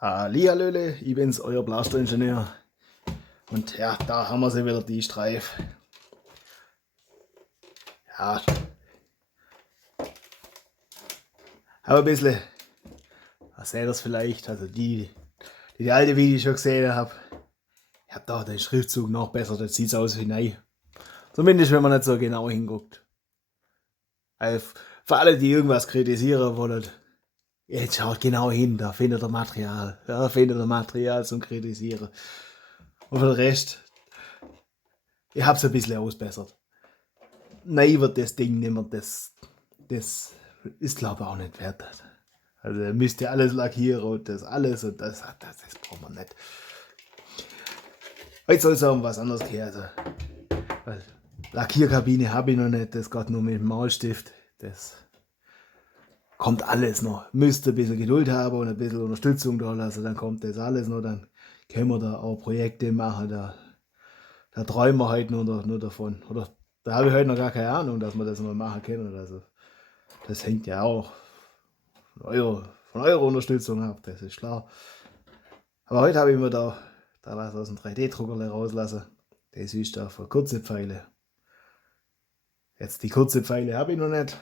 Hallihallöle, ich bin's, euer Blasteringenieur. Und ja, da haben wir sie wieder, die Streif. Ja, aber ein bisschen, was seht ihr vielleicht, also die alte Video schon gesehen habt. Ich hab da den Schriftzug noch besser, das sieht aus wie neu. Zumindest wenn man nicht so genau hinguckt. Also für alle, die irgendwas kritisieren wollen, jetzt schaut genau hin, da findet ihr Material. Da findet ihr Material zum Kritisieren. Und für den Rest, ich hab's ein bisschen ausbessert. Nein, wird das Ding nicht mehr, das ist glaube ich auch nicht wert. Also ihr müsst ja alles lackieren und das alles und das braucht man nicht. Heute soll es auch um was anderes gehen. Also, weil Lackierkabine habe ich noch nicht, das geht nur mit dem Maulstift. Das kommt alles noch. Müsst ein bisschen Geduld haben und ein bisschen Unterstützung da lassen, dann kommt das alles noch. Dann können wir da auch Projekte machen. Da träumen wir heute nur davon. Oder da habe ich heute noch gar keine Ahnung, dass wir das mal machen können. Also, das hängt ja auch von eurer Unterstützung ab, das ist klar. Aber heute habe ich mir da was aus dem 3D-Drucker rauslassen. Das ist da für kurze Pfeile. Jetzt die kurze Pfeile habe ich noch nicht.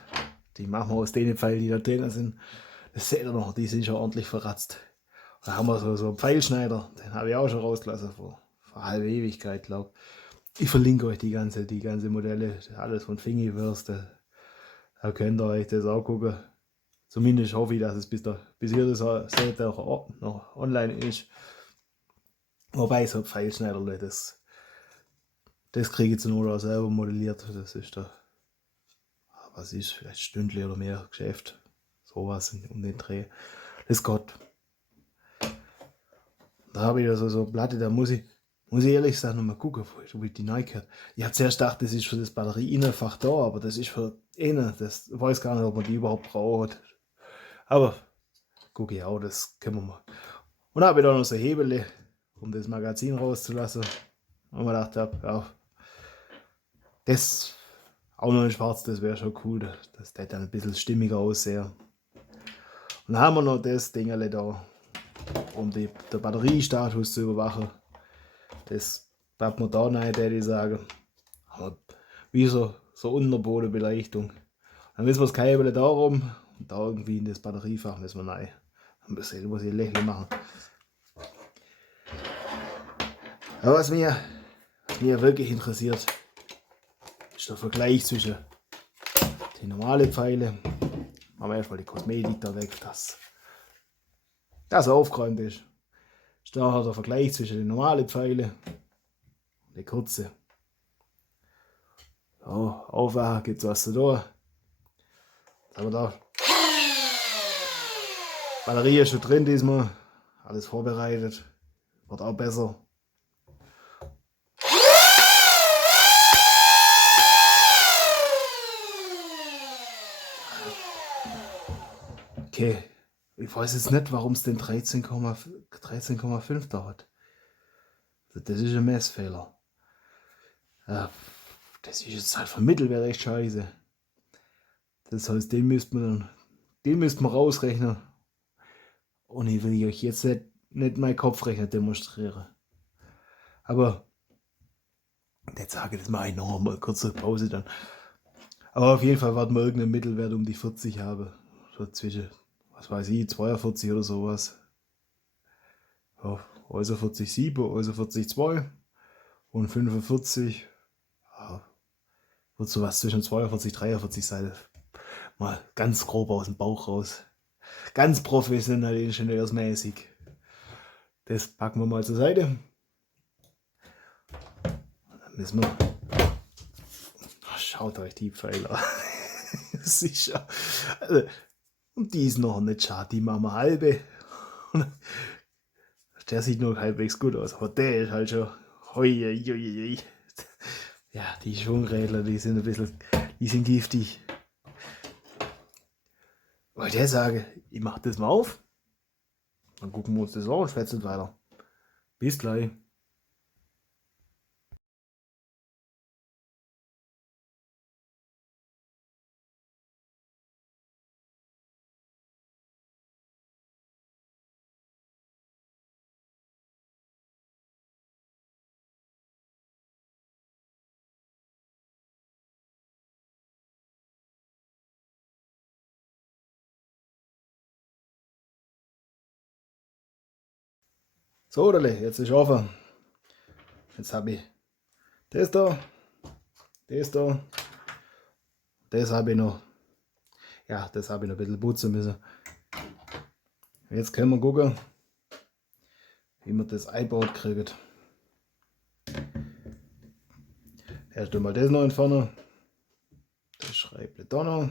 Die machen wir aus den Pfeilen, die da drin sind. Das seht ihr noch, die sind schon ordentlich verratzt. Da haben wir so einen Pfeilschneider, den habe ich auch schon rausgelassen vor halbe Ewigkeit, glaube ich. Ich verlinke euch die ganze Modelle, alles von Thingiverse. Da könnt ihr euch das auch gucken. Zumindest hoffe ich, dass es bis ihr das seht, auch noch online ist. Wobei so Pfeilschneiderle, das kriege ich zur Not auch selber modelliert. Das ist da, was ist, vielleicht stündlich oder mehr Geschäft. Sowas um den Dreh. Das geht. Da habe ich also so eine Platte, da muss ich ehrlich gesagt nochmal gucken, ob ich die neu gehört. Ich habe zuerst gedacht, das ist für das Batterieinnenfach da, aber das ist für innen. Das weiß gar nicht, ob man die überhaupt braucht. Aber gucke ich auch, das können wir mal. Und dann habe ich da noch so Hebel, um das Magazin rauszulassen. Und man dachte, ja, das auch noch in schwarz, das wäre schon cool, dass der dann ein bisschen stimmiger aussieht. Und dann haben wir noch das Ding da, um den Batteriestatus zu überwachen. Das packt man da rein, würde ich sagen. Aber wie so Unterbodenbeleuchtung. Dann müssen wir das Kabel da rum und da irgendwie in das Batteriefach müssen wir rein. Dann muss ich ein Lächeln machen. Aber was mir wirklich interessiert, ist der Vergleich zwischen den normalen Pfeilen. Machen wir erstmal die Kosmetik da weg, dass das aufgeräumt ist. Ist nachher der Vergleich zwischen den normalen Pfeilen und den kurzen. So, aufwachen, gibt es was zu tun. Aber da Batterie ist schon drin diesmal. Alles vorbereitet. Wird auch besser. Okay. Ich weiß jetzt nicht, warum es den 13,5 da hat. Das ist ein Messfehler. Ja, das ist jetzt halt vom Mittelwert echt scheiße. Das heißt, den müsste man rausrechnen. Und ich will euch jetzt nicht meinen Kopfrechner demonstrieren. Aber jetzt sage ich, das mache ich noch mal kurze Pause dann. Aber auf jeden Fall wird man irgendeinen Mittelwert um die 40 haben. So zwischen, was weiß ich, 42 oder sowas. Ja, also 40,7, also 40,2 und 45. Ja, wird sowas zwischen 42, 43 sein. Mal ganz grob aus dem Bauch raus. Ganz professionell ingenieursmäßig. Das packen wir mal zur Seite. Dann müssen wir. Schaut euch die Pfeiler. Sicher. Also, und die ist noch nicht schade, die machen wir halbe. Der sieht noch halbwegs gut aus, aber der ist halt schon. Hoi, hoi, hoi. Ja, die Schwungrädler, die sind giftig. Wollt ihr sagen, ich mach das mal auf? Dann gucken wir uns das an und schwätzen weiter. Bis gleich. So, Oderle, jetzt ist offen. Jetzt habe ich das da, das habe ich noch. Ja, das habe ich noch ein bisschen putzen müssen. Jetzt können wir gucken, wie wir das eingebaut kriegen. Erst einmal das noch entfernen. Das Schreible da noch.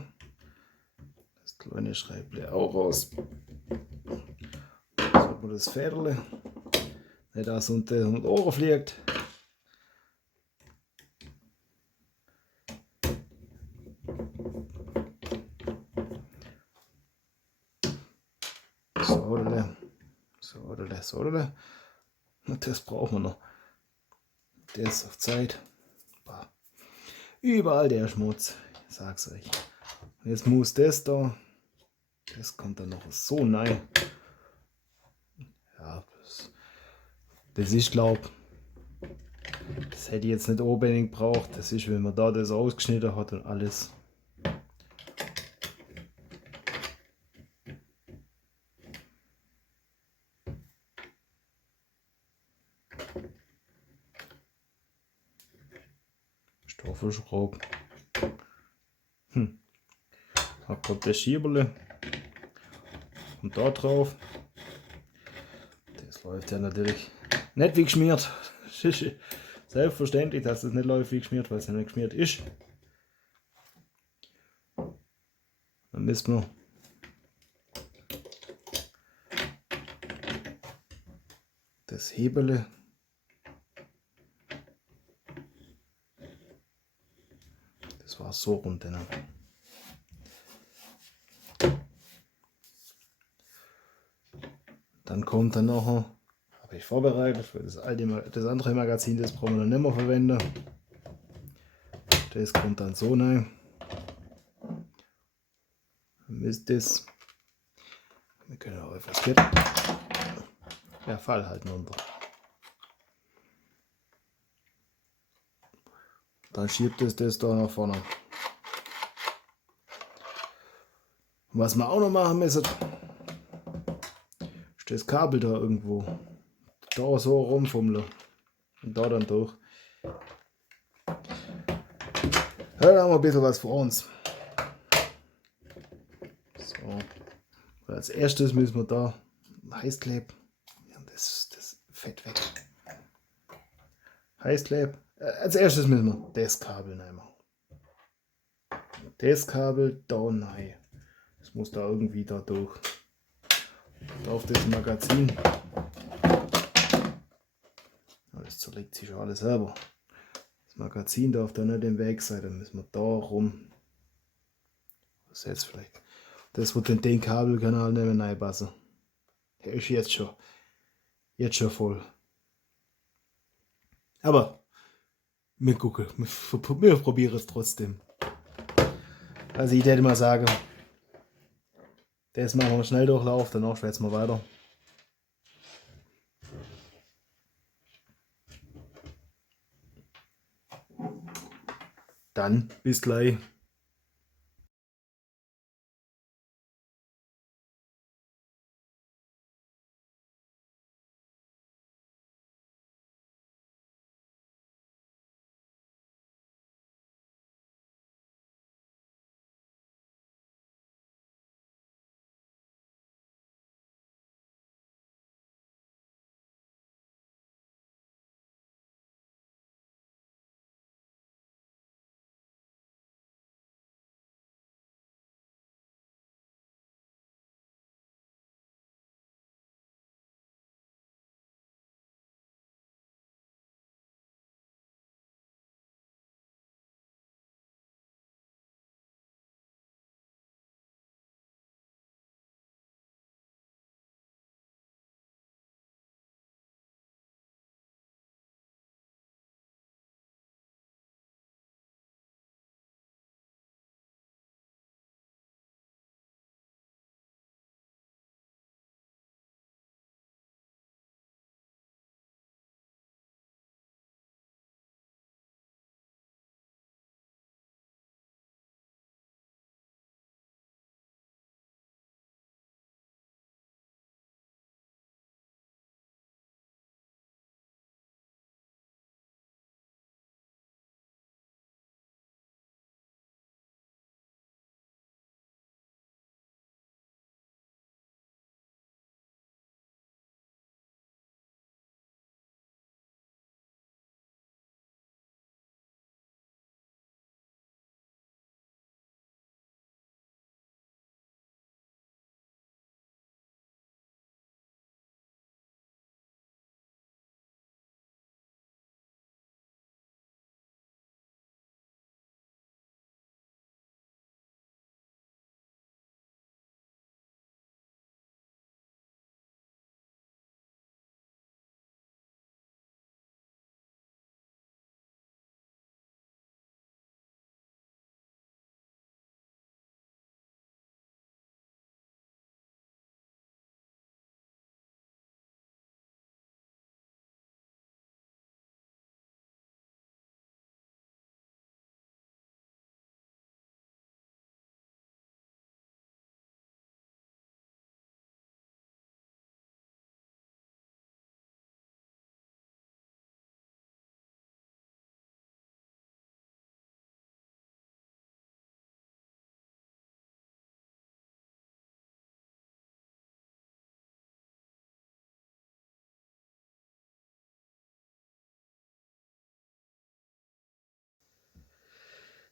Das kleine Schreible auch raus. So, wo das Federle nicht aus und die Ohren fliegt. So. Das brauchen wir noch. Das auf Zeit. Überall der Schmutz. Ich sag's euch. Jetzt muss das da. Das kommt dann noch so rein. Ja, das ist glaub. Das hätte ich jetzt nicht unbedingt gebraucht. Das ist, wenn man da das ausgeschnitten hat und alles. Stoffelschraub. Da kommt das Schieberle. Und da drauf. Das läuft ja natürlich nicht wie geschmiert. Das ist selbstverständlich, dass das nicht läuft wie geschmiert, weil es ja nicht geschmiert ist. Dann müssen wir das Hebele das war so rund. Ne? Dann kommt dann nachher, habe ich vorbereitet für das andere Magazin, das brauchen wir dann nicht mehr verwenden. Das kommt dann so rein. Dann ist das. Wir können auch etwas geht. Ja, Fall halten runter. Dann schiebt es das da nach vorne. Was wir auch noch machen müssen, ist das Kabel da irgendwo. Da so rumfummeln. Und da dann durch. Ja, da haben wir ein bisschen was vor uns. So. Als erstes müssen wir da Heißkleb. Ja, das Fett weg. Heißkleb. Als erstes müssen wir das Kabel nehmen. Das Kabel da rein. Das muss da irgendwie da durch. Da auf das Magazin. Das zerlegt sich schon alles selber. Das Magazin darf da nicht im Weg sein. Dann müssen wir da rum. Das jetzt vielleicht. Das wird in den Kabelkanal nicht mehr reinpassen. Der ist jetzt schon voll. Aber wir gucken, wir probieren es trotzdem. Also ich hätte mal sagen, das machen wir schnell Durchlauf, danach schwätzen wir weiter. Dann bis gleich.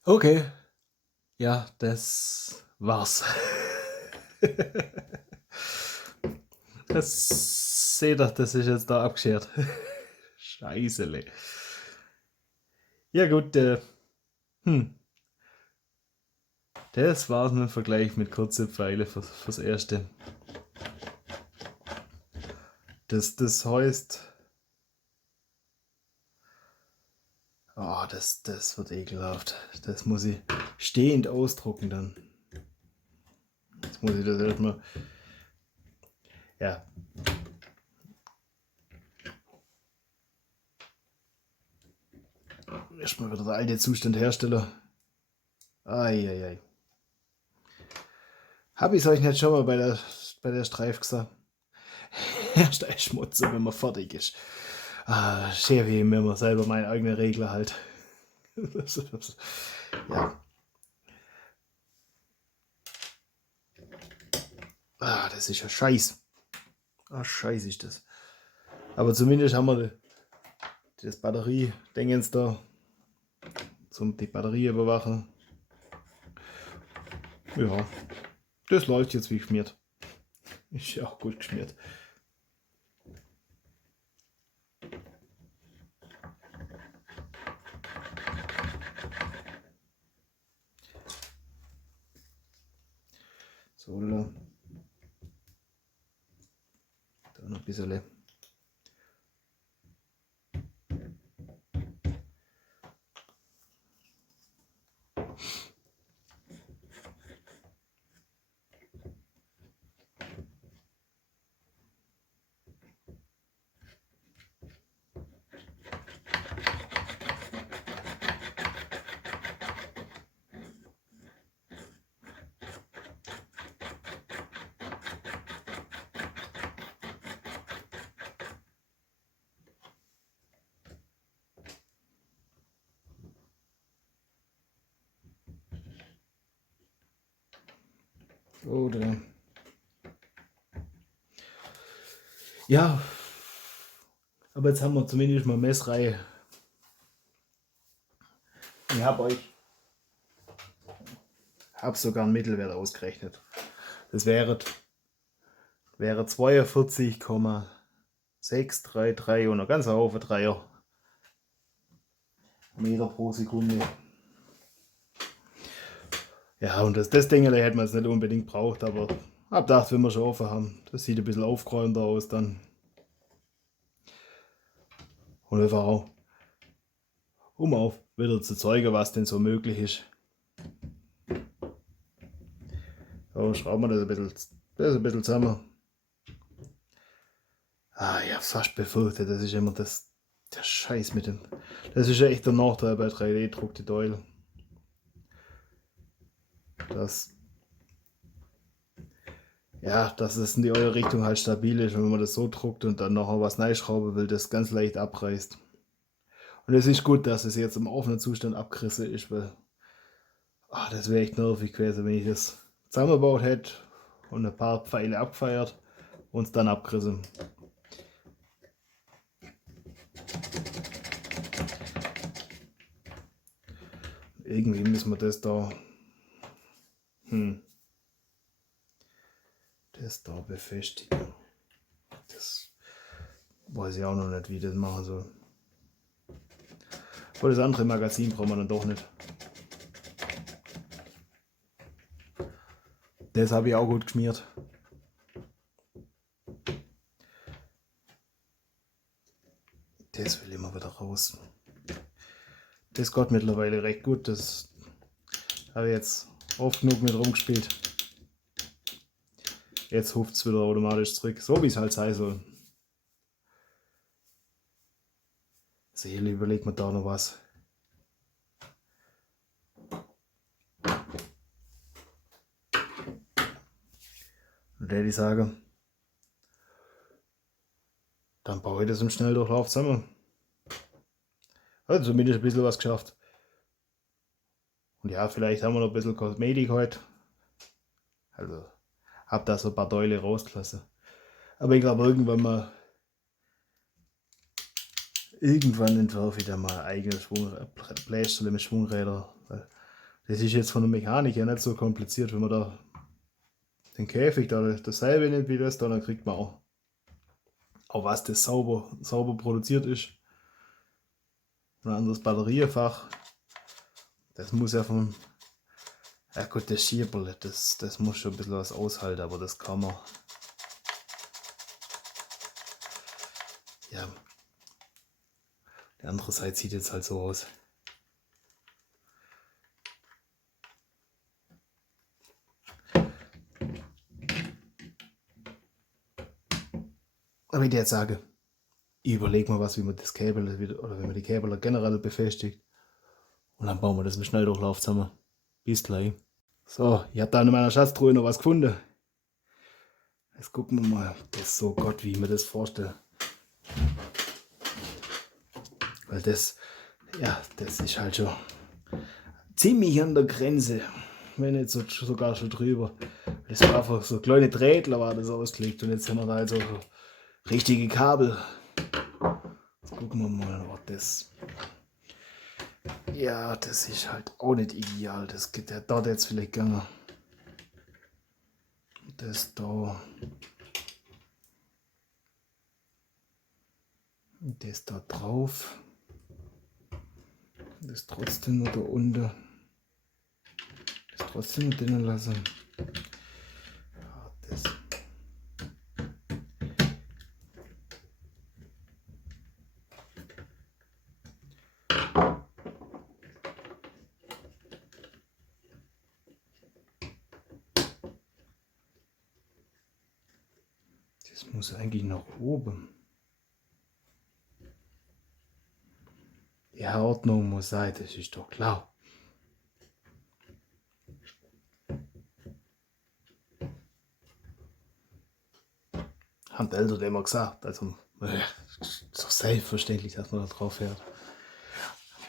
Okay, ja, das war's. Das seht ihr, das ist jetzt da abgeschert. Scheißele. Ja gut, das war's mit dem Vergleich mit kurze Pfeile fürs Erste. Das heißt, das wird ekelhaft. Das muss ich stehend ausdrucken dann. Jetzt muss ich das erstmal, ja. Erstmal wieder der alte Zustand Hersteller. Eieiei. Hab ich's euch nicht schon mal bei der Streif gesagt? Erst ein Schmutzer, wenn man fertig ist. Schön wie wenn man selber meine eigene Regler halt. Ja. Das ist ja Scheiß. Scheiß ist das. Aber zumindest haben wir das Batterie-Dingens da. Zum die Batterie überwachen. Ja. Das läuft jetzt wie geschmiert. Ist ja auch gut geschmiert. So, da noch ein bisschen. Oder. Ja, aber jetzt haben wir zumindest mal Messreihe. Ich habe sogar einen Mittelwert ausgerechnet. Das wäre 42,633 und ein ganzer Haufen Dreier Meter pro Sekunde. Ja, und das Ding hätte man jetzt nicht unbedingt braucht, aber hab gedacht, wenn wir schon offen haben, das sieht ein bisschen aufgeräumter aus dann. Und einfach auch, um auch wieder zu zeigen, was denn so möglich ist. So, schrauben wir das ein bisschen zusammen. Ich hab's fast befürchtet, das ist immer der Scheiß mit dem. Das ist echt der Nachteil bei 3D-Druck, die Teile. Dass es in die eure Richtung halt stabil ist, und wenn man das so druckt und dann noch was reinschrauben will, das ganz leicht abreißt. Und es ist gut, dass es jetzt im offenen Zustand abgerissen ist, weil das wäre echt nervig gewesen, wenn ich das zusammengebaut hätte und ein paar Pfeile abgefeiert und es dann abgerissen. Irgendwie müssen wir das da befestigen. Das weiß ich auch noch nicht, wie ich das machen soll. Aber das andere Magazin brauchen wir dann doch nicht. Das habe ich auch gut geschmiert. Das will immer wieder raus. Das geht mittlerweile recht gut. Das habe ich jetzt oft genug mit rumgespielt. Jetzt ruft es wieder automatisch zurück, so wie es halt sein soll. Seele, überlegt man da noch was. Und der die sagen, dann baue ich das im Schnelldurchlauf zusammen. Also zumindest ein bisschen was geschafft. Und ja, vielleicht haben wir noch ein bisschen Kosmetik heute. Also, hab da so ein paar Teile rausgelassen. Aber ich glaube, irgendwann entwerfe ich da mal eigene Bläschchen mit Schwungrädern. Das ist jetzt von der Mechanik ja nicht so kompliziert, wenn man da den Käfig da dasselbe nimmt wie das, dann kriegt man auch was das sauber produziert ist. Ein anderes Batteriefach. Das muss ja vom. Ja gut, das Schieberle, das muss schon ein bisschen was aushalten, aber das kann man. Ja. Die andere Seite sieht jetzt halt so aus. Aber ich jetzt sage, ich überlege mal was, wie man das Kabel wieder, oder wie man die Kabel generell befestigt. Und dann bauen wir das im Schnelldurchlauf zusammen. Bis gleich. So, ich habe da in meiner Schatztruhe noch was gefunden. Jetzt gucken wir mal, das ist so Gott, wie ich mir das vorstelle. Weil das, ja, das ist halt schon ziemlich an der Grenze. Wenn nicht sogar schon drüber. Das war einfach so kleine Drähtler, war das ausgelegt. Und jetzt haben wir da halt so richtige Kabel. Jetzt gucken wir mal, was das. Ja, das ist halt auch nicht ideal. Das geht ja dort jetzt vielleicht gegangen. Das da. Das da drauf. Das trotzdem noch da unten. Das trotzdem noch drinnen lassen. Ja, das. Das muss eigentlich nach oben. Ja, Ordnung muss sein, das ist doch klar. Haben die Eltern immer gesagt, also so selbstverständlich, dass man da drauf fährt.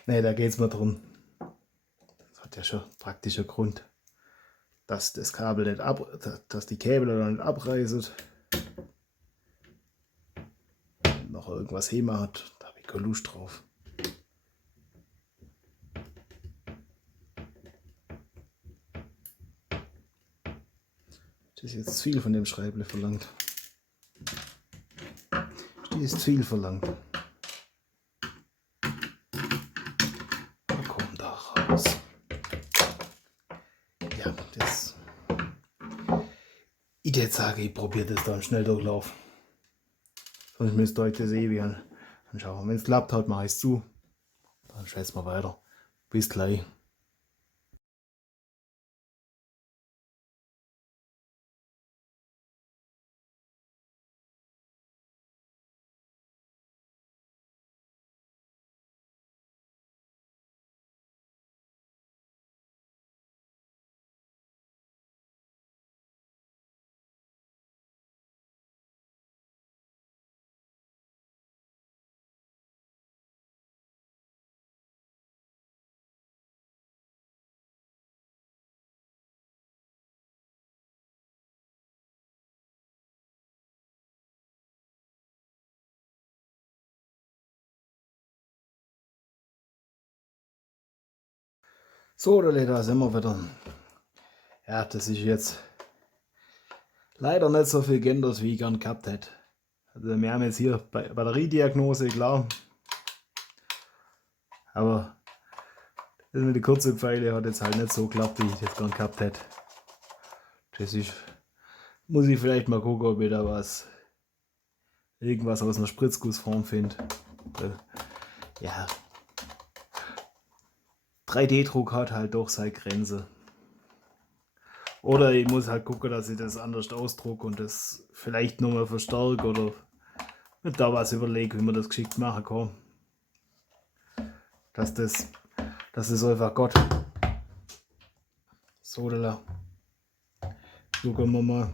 Ne, da geht es mir darum, das hat ja schon praktischer Grund, dass das Kabel nicht dass die Kabel dann nicht abreißen. Und noch irgendwas hinmacht, da habe ich keine Lust drauf. Das ist jetzt viel von dem Schreible verlangt. Das ist viel verlangt. Da kommt da raus. Ja, das. Ich würde sagen, ich probiere das da im Schnelldurchlauf. Sonst müsst ihr euch das ewig anschauen. Wenn es klappt, halt mache ich es zu. Dann schätzen wir weiter. Bis gleich. So, da sind wir wieder. Ja, das ist jetzt leider nicht so viel geändert, wie ich gern gehabt hätte. Also wir haben jetzt hier Batteriediagnose, klar. Aber das mit den kurzen Pfeile hat jetzt halt nicht so geklappt, wie ich das gern gehabt hätte. Das ist, muss ich vielleicht mal gucken, ob ich da irgendwas aus einer Spritzgussform finde. Ja, 3D-Druck hat halt doch seine Grenze. Oder ich muss halt gucken, dass ich das anders ausdrucke und das vielleicht nochmal verstärke oder da was überlege, wie man das geschickt machen kann. Dass das einfach Gott. So, da gucken wir mal.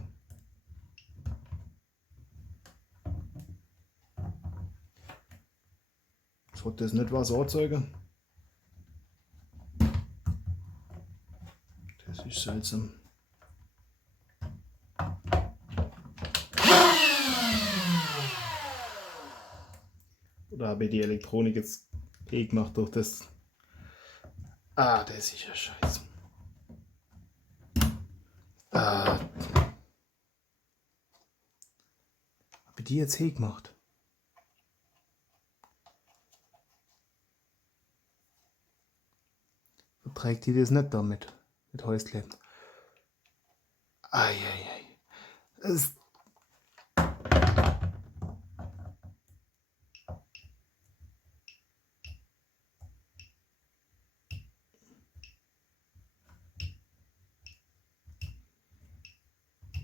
Sollte das nicht was anzeigen? Das ist seltsam. Oder habe ich die Elektronik jetzt gemacht durch das? Ah, das ist ja scheiße. Hab ich die jetzt gemacht? Verträgt die das nicht damit? Mit Häuskleben? Eieiei. Das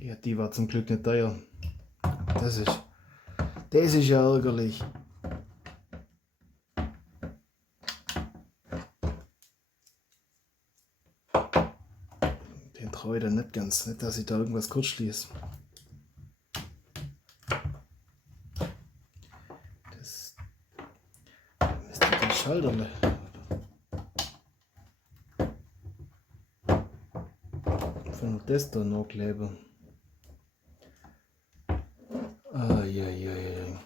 ja, die war zum Glück nicht teuer. Das ist ja ärgerlich. Den traue ich dann nicht ganz. Nicht, dass ich da irgendwas kurz schließe. Das ist die Schalterle. Von das da noch kleben. Eieiei.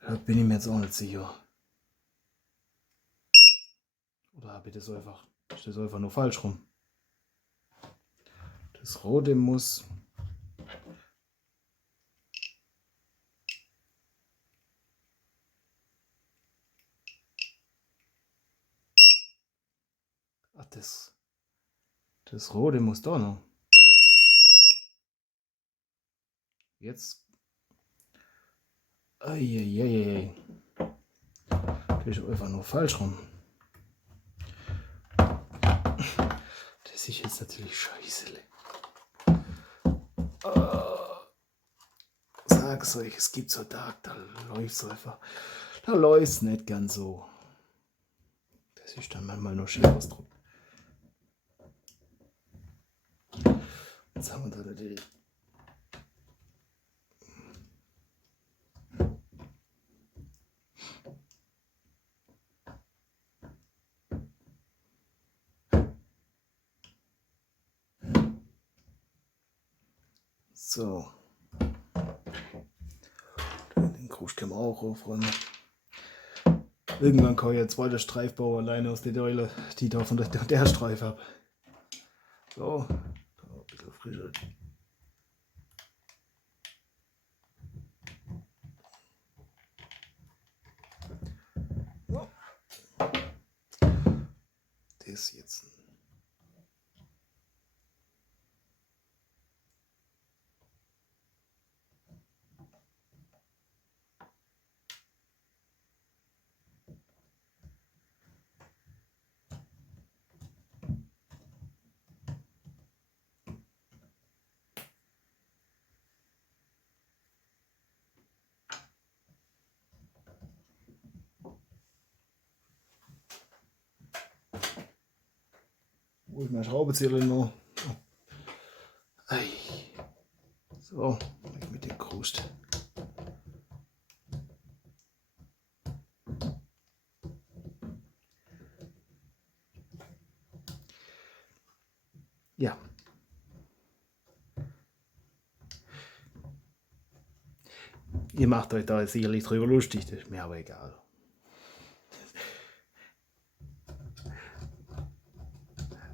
Da bin ich mir jetzt auch nicht sicher. Oder habe ich das einfach? Ist das einfach nur falsch rum? Das Rote muss. Ach, das Rote muss da noch. Jetzt. Eieiei. Das ist einfach nur falsch rum. Das ist jetzt natürlich scheiße. Sag's euch, es gibt so Tage, da läuft's einfach. Da läuft's nicht ganz so. Das ist dann manchmal nur schön ausdrückt. Jetzt haben wir da die. So. Den Krusch können wir auch aufräumen. Irgendwann kann ich jetzt weiter Streifbau alleine aus der Eule, die da von der Streif habe. So. Da ein bisschen frischer. So. Das jetzt. Wo ist mein Schraubenzieher noch? Ei. So, mit dem Krust. Ja. Ihr macht euch da sicherlich drüber lustig, das ist mir aber egal.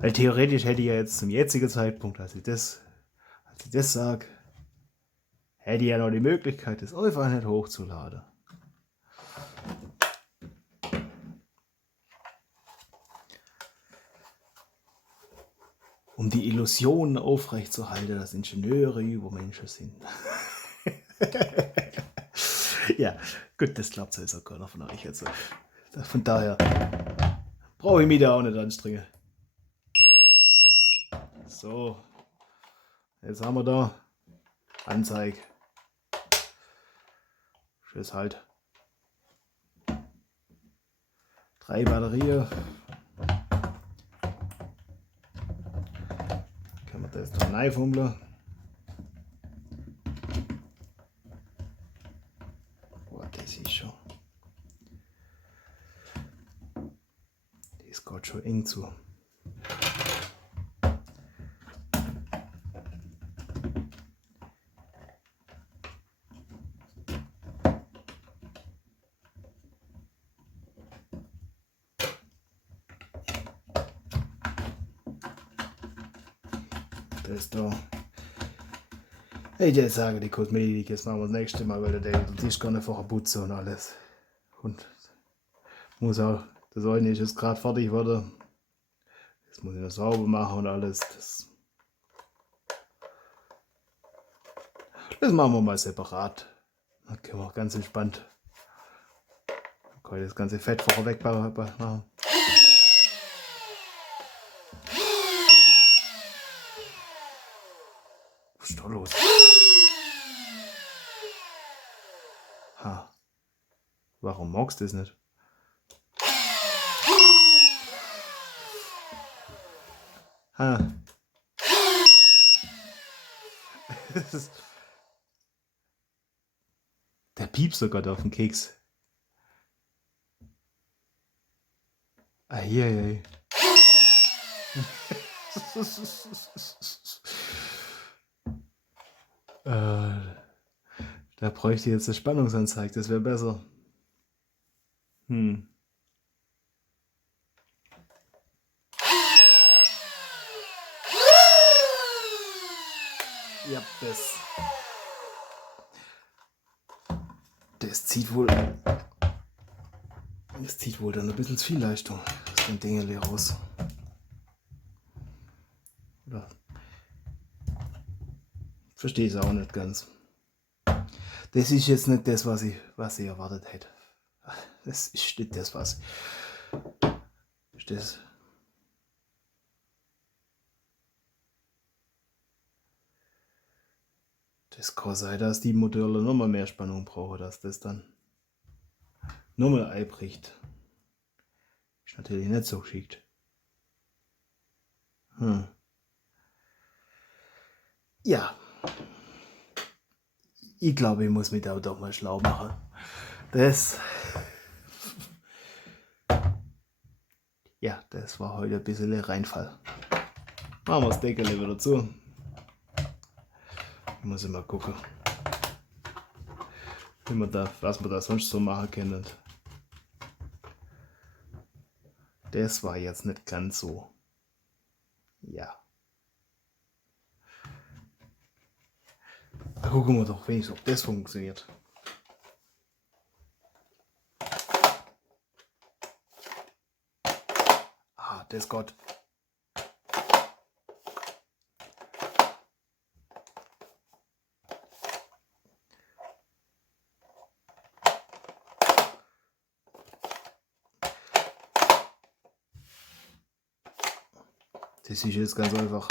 Weil theoretisch hätte ich ja jetzt zum jetzigen Zeitpunkt, als ich das sage, hätte ich ja noch die Möglichkeit, das einfach nicht hochzuladen. Um die Illusion aufrechtzuerhalten, dass Ingenieure Übermenschen sind. Ja, gut, das klappt also keiner von euch. Also, von daher brauche ich mich da auch nicht anstrengen. So, jetzt haben wir da Anzeige. Tschüss halt. 3 Batterien. Kann man das da reinfummeln. Boah, das ist schon. Das geht schon eng zu. Das da. Ich jetzt sage, die Kosmetik, jetzt machen wir das nächste Mal, weil der Tisch kann einfach putzen und alles. Und muss auch, das eine ist jetzt gerade fertig worden. Das muss ich noch sauber machen und alles. Das machen wir mal separat. Dann können wir auch ganz entspannt. Dann kann ich das ganze Fett vorher wegmachen. Was ist da los? Ha. Warum magst du das nicht? Ha. Der piept sogar auf den Keks. Eieiei. Da bräuchte ich jetzt eine Spannungsanzeige, das wäre besser. Ja, das zieht wohl. Das zieht wohl dann ein bisschen zu viel Leistung aus dem Ding raus. Oder? Verstehe ich es auch nicht ganz. Das ist jetzt nicht das, was ich erwartet hätte. Das ist nicht das, was. Ist das. Das kann sein, dass die Modelle nochmal mehr Spannung brauchen, dass das dann nochmal einbricht. Ist natürlich nicht so geschickt. Ja. Ich glaube, ich muss mich da doch mal schlau machen. Das war heute ein bisschen ein Reinfall. Machen wir das Deckel wieder zu. Ich muss mal gucken, was wir da sonst so machen können. Das war jetzt nicht ganz so. Ja. Da gucken wir doch wenigstens, ob das funktioniert. Ah, das Gott. Das ist jetzt ganz einfach.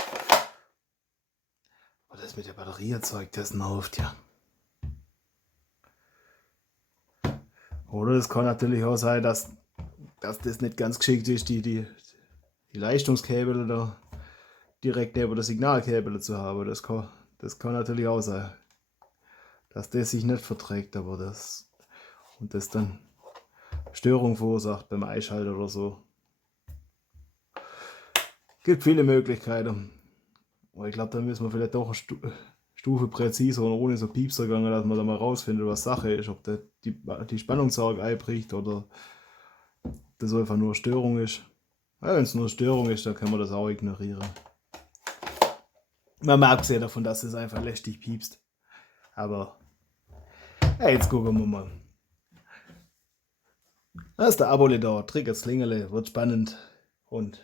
Aber das mit der Batteriezeug, das nervt ja. Oder es kann natürlich auch sein, dass das nicht ganz geschickt ist, die Leistungskabel da direkt neben der Signalkabel zu haben. Das kann natürlich auch sein, dass das sich nicht verträgt, aber das dann Störung verursacht beim Einschalten oder so. Gibt viele Möglichkeiten. Aber ich glaube, da müssen wir vielleicht doch eine Stufe präziser und ohne so Piepser gehen, dass man da mal rausfindet, was Sache ist. Ob die Spannungszahl einbricht oder das einfach nur Störung ist. Ja, wenn es nur Störung ist, dann kann man das auch ignorieren. Man mag es ja davon, dass es einfach lästig piepst. Aber ja, jetzt gucken wir mal. Da ist der Abole da, triggert Slingele, wird spannend. Und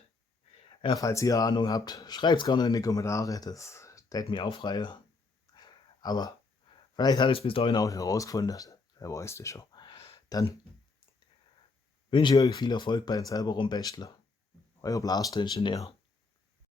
ja, falls ihr Ahnung habt, schreibt es gerne in die Kommentare, das tät mir aufreihen. Aber vielleicht habe ich es bis dahin auch schon herausgefunden, wer weiß das schon. Dann wünsche ich euch viel Erfolg beim selber rumbasteln. Euer Blaster Ingenieur.